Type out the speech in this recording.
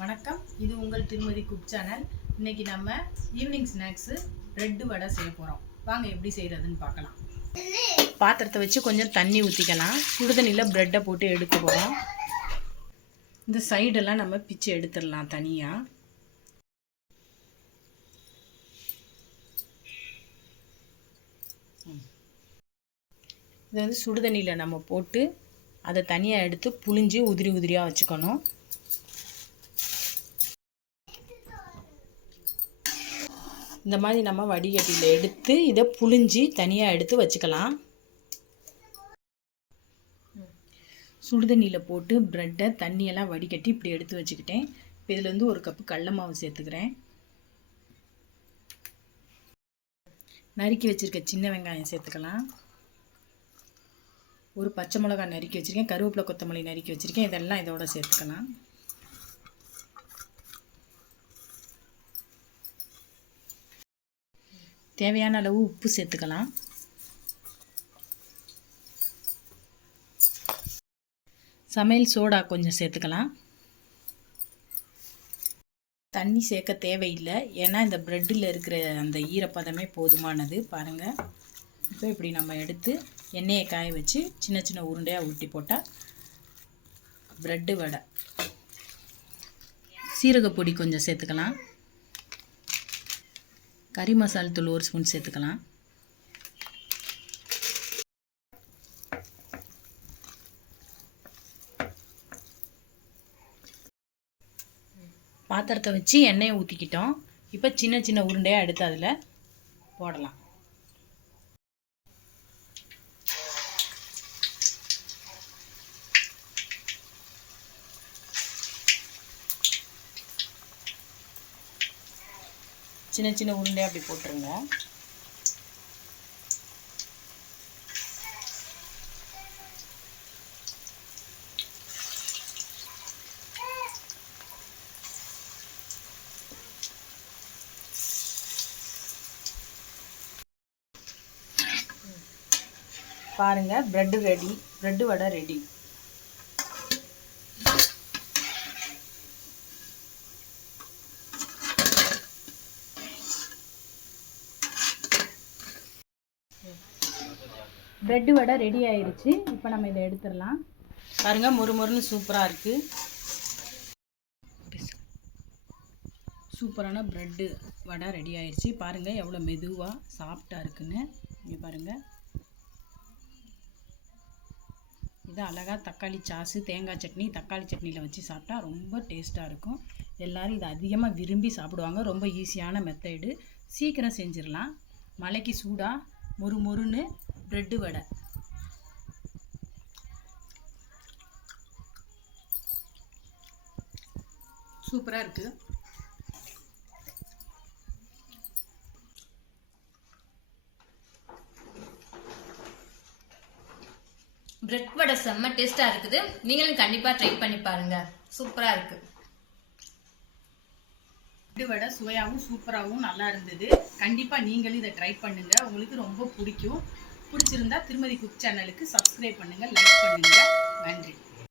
வணக்கம், இது உங்கள் திருமதி குக் சேனல். இன்னைக்கு நம்ம ஈவினிங் ஸ்நாக்ஸு பிரெட் வடை செய்ய போகிறோம். வாங்க எப்படி செய்கிறதுன்னு பார்க்கலாம். பாத்திரத்தை வச்சு கொஞ்சம் தண்ணி ஊற்றிக்கலாம். சுடுதண்ணியில் ப்ரெட்டை போட்டு எடுக்க போகிறோம். இந்த சைடெல்லாம் நம்ம பிச்சு எடுத்துடலாம் தனியாக. இது வந்து சுடுதண்ணியில் நம்ம போட்டு அதை தனியாக எடுத்து புழிஞ்சு உதிரி உதிரியாக வச்சுக்கணும். இந்த மாதிரி நம்ம வடிகட்டியில் எடுத்து இதை புழிஞ்சி தனியாக எடுத்து வச்சுக்கலாம். சுடுதண்ணியில் போட்டு ப்ரெட்டை தண்ணியெல்லாம் வடிகட்டி இப்படி எடுத்து வச்சுக்கிட்டேன். இப்போ இதில் வந்து ஒரு கப்பு கடல மாவு சேர்த்துக்கிறேன். நறுக்கி வச்சுருக்க சின்ன வெங்காயம் சேர்த்துக்கலாம். ஒரு பச்சை மிளகாய் நறுக்கி வச்சுருக்கேன். கருவேப்பிலை கொத்தமல்லி நறுக்கி வச்சுருக்கேன். இதெல்லாம் இதோட சேர்த்துக்கலாம். தேவையான அளவு உப்பு சேர்த்துக்கலாம். சமையல் சோடா கொஞ்சம் சேர்த்துக்கலாம். தண்ணி சேர்க்க தேவையில்லை, ஏன்னா இந்த ப்ரெட்டில் இருக்கிற அந்த ஈரப்பதமே போதுமானது. பாருங்கள், இப்போ இப்படி நம்ம எடுத்து எண்ணெயை காய வச்சு சின்ன சின்ன உருண்டையாக உருட்டி போட்டால் ப்ரெட்டு வடை. சீரகப்பொடி கொஞ்சம் சேர்த்துக்கலாம். கறி மசாலா தூள் ஒரு ஸ்பூன் சேர்த்துக்கலாம். பாத்திரத்தை வச்சு எண்ணெயை ஊற்றிக்கிட்டோம். இப்போ சின்ன சின்ன உருண்டையாக எடுத்து அதில் போடலாம். சின்ன சின்ன உருண்டையாக அப்படி போட்டுருங்க. பாருங்க, ப்ரெட்டு ரெடி. ப்ரெட்டு வடை ரெடி. ப்ரெட்டு வடை ரெடி ஆயிடுச்சு. இப்போ நம்ம இதை எடுத்துடலாம். பாருங்கள், மொறுமொறுன்னு சூப்பராக இருக்குது. சூப்பரான ப்ரெட்டு வடை ரெடி ஆயிடுச்சு. பாருங்கள் எவ்வளோ மெதுவாக சாஃப்டாக இருக்குன்னு. இங்கே பாருங்கள், இது அழகாக தக்காளி சாஸு, தேங்காய் சட்னி, தக்காளி சட்னியில் வச்சு சாப்பிட்டா ரொம்ப டேஸ்ட்டாக இருக்கும். எல்லோரும் இதை அதிகமாக விரும்பி சாப்பிடுவாங்க. ரொம்ப ஈஸியான மெத்தடு, சீக்கிரம் செஞ்சிடலாம். மழைக்கு சூடாக மொறுமொறுன்னு ப்ரெட்டு வடை. சூப்பராக இருக்குது. பிரெட் வடை செம்ம டேஸ்டா இருக்குது. நீங்களும் கண்டிப்பா ட்ரை பண்ணி பாருங்க. சூப்பரா இருக்கு. பிரெட் வடை சுவையாகவும் சூப்பராகவும் நல்லா இருந்தது. கண்டிப்பா நீங்களும் இதை ட்ரை பண்ணுங்க. உங்களுக்கு ரொம்ப பிடிக்கும். பிடிச்சிருந்தா திருமதி குக் சேனலுக்கு சப்ஸ்கிரைப் பண்ணுங்க, லைக் பண்ணுங்க. நன்றி.